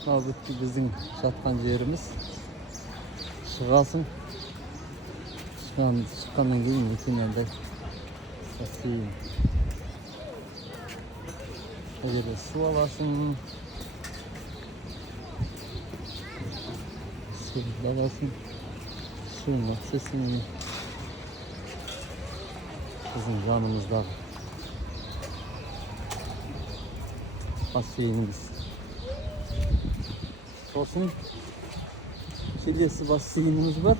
Бүткүл биздин жаткан жерimiz. Чыгасың. Чыккандан кийин мекененде бассейн. Бұл жерде су аласың. Суды аласың. Суны ішесің. Біздің жанымыздағы бассейнimiz. Сосын келесі бассейнimiz бар.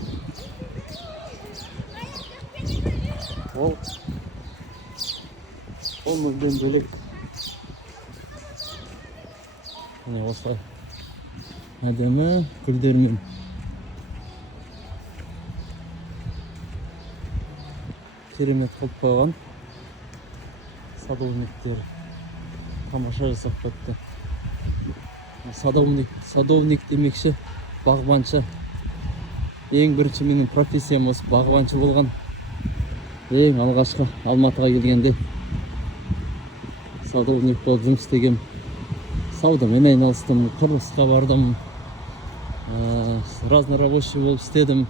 Ол мүлден бөлек. Міне осылай әдемі гүлдермен керемет қылып қойған. Садовниктер тамаша жасап қойыпты. Садовник демекші бағбаншы. Ең бірінші менің профессиям осы бағбаншы болған. Ең алғашқы Алматыға келгенде садовник болып жұмыс істегем. Саудамен айналыстым, құрылысқа бардым. Разнорабочий болып істедім.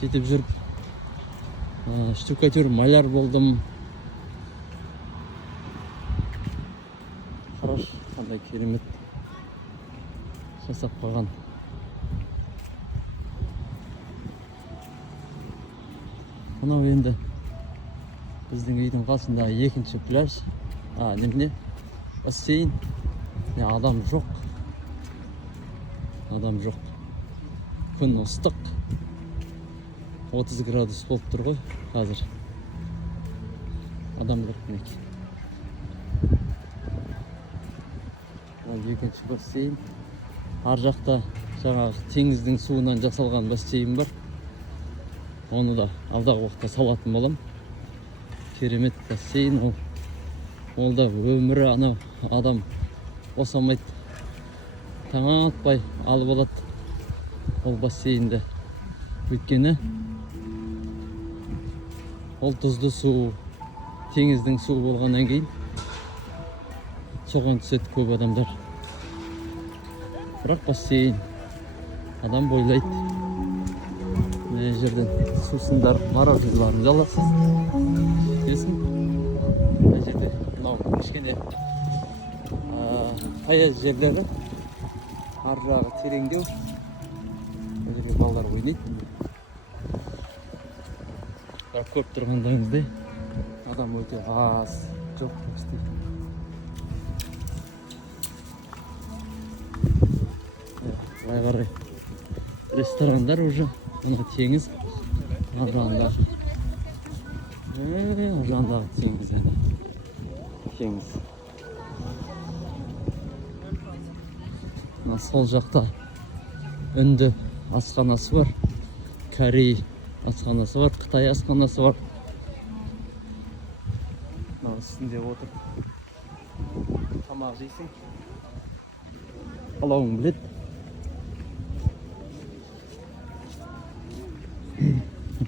Сөйтіп жүріп, штукатюр, маляр болдым. Хорош, қандай керемет жасап қойған. Мынау енді біздің үйдің қасындағы екінші пляж. Немене? Бассейн. Адам жоқ. Адам жоқ. Күн ыстық. 30 градус болып тұр ғой қазір. Адам жоқ мінекей. Ол екінші бассейн. Ар жақта жаңағы теңіздің суынан жасалған бассейн бар. Оны да алдағы уақытта салатын болам. Керемет бассейн. Ол да өмірі анау адам босамайды. Таң атпай алып алады ол бассейнді. Өйткені ол тұзды су, теңіздің су болғаннан кейін соған түседі көп адамдар. Бірақ бассейн адам бойлайды. Мына жерден сусындар, мороженларын аласыз. Келсін. Мына жерде мынау кішкене аяз жерлері. Ар жағы тереңдеу. Мына жерде балалар ойнайды. Бірақ көп тұрғандағыңыздай адам өте аз, жоқ істейді. Былай қарай ресторандар уже, ана теңіз, ар жағындағы теңіз, теңіз. Сол жақта үнді асханасы бар, Корей асханасы бар, Қытай асханасы бар. Үстінде отырып тамақ жейсің, қалауың біледі.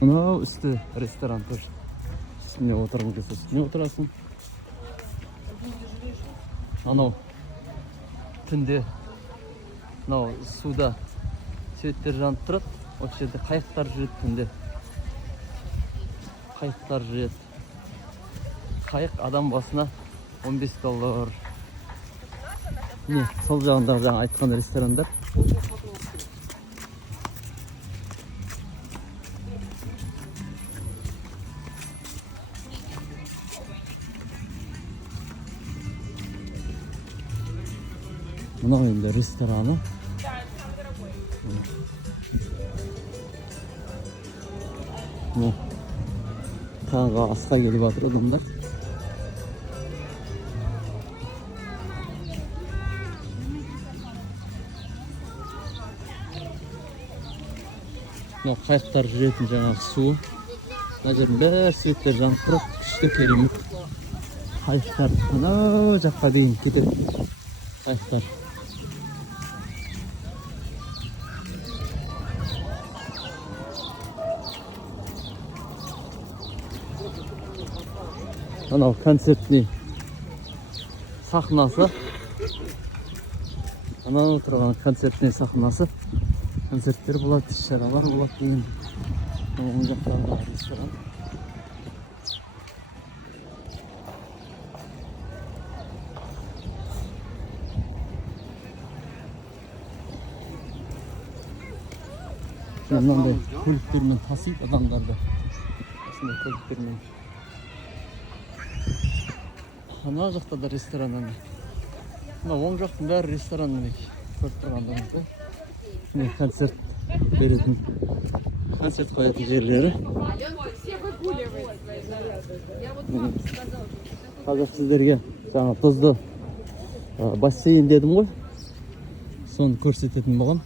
Анау үсті ресторан тұр. Үстіне отырғың келсе үстіне отырасың. Анау түнде мынау суда светтер жанып тұрады. Осы жерде қайықтар жүреді түнде. Қайықтар жүреді. Қайық адам басына $15. Не, сол жағындағы жаңа айтқан ресторандар. Мынау енді рестораны. Таңғы асқа келіп жатыр адамдар. Мынау қайықтар жүретін жаңағы су. Мына жердің бәрі светтер жанып тұрады. Күшті керемет. Қайықтар анау жаққа дейін кетеді. Қайықтар. Анау концертный сахнасы. Анан отырған концертный сахнасы. Концерттер болады, іс-шаралар болады деген. Оң жақтарда ресторан. Мынандай көліктермен тасиды адамдарды. Осындай көліктермен. Ана жақта да ресторан. Мына оң жақтың бәрі ресторан мінекей. Көріп тұрғандарыңызда. Міне концерт беретін, концерт қоятын жерлері. Қазір сіздерге жаңа тұзды бассейн дедім ғой. Соны көрсететін болған.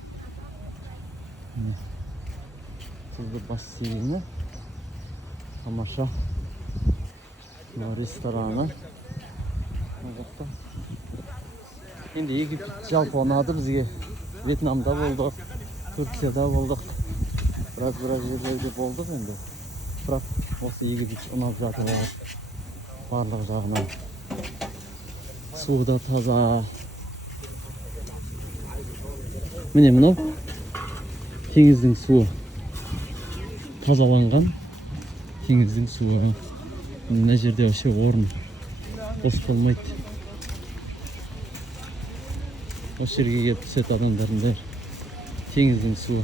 Тұзды бассейні. Тамаша. Рестораны. Енді Египет жалпы ұнады бізге. Вьетнамда болдық, Түркияда болдық. Біраз жерлерде болдық енді. Бірақ осы Египет ұнап жатыр барлық жағынан. Суы да таза. Міне мынау теңіздің суы. Тазаланған теңіздің суы. Мына жерде вообще орын бос болмайды. Осы жерге келіп түсетін адамдардың бәрі теңіздің суы.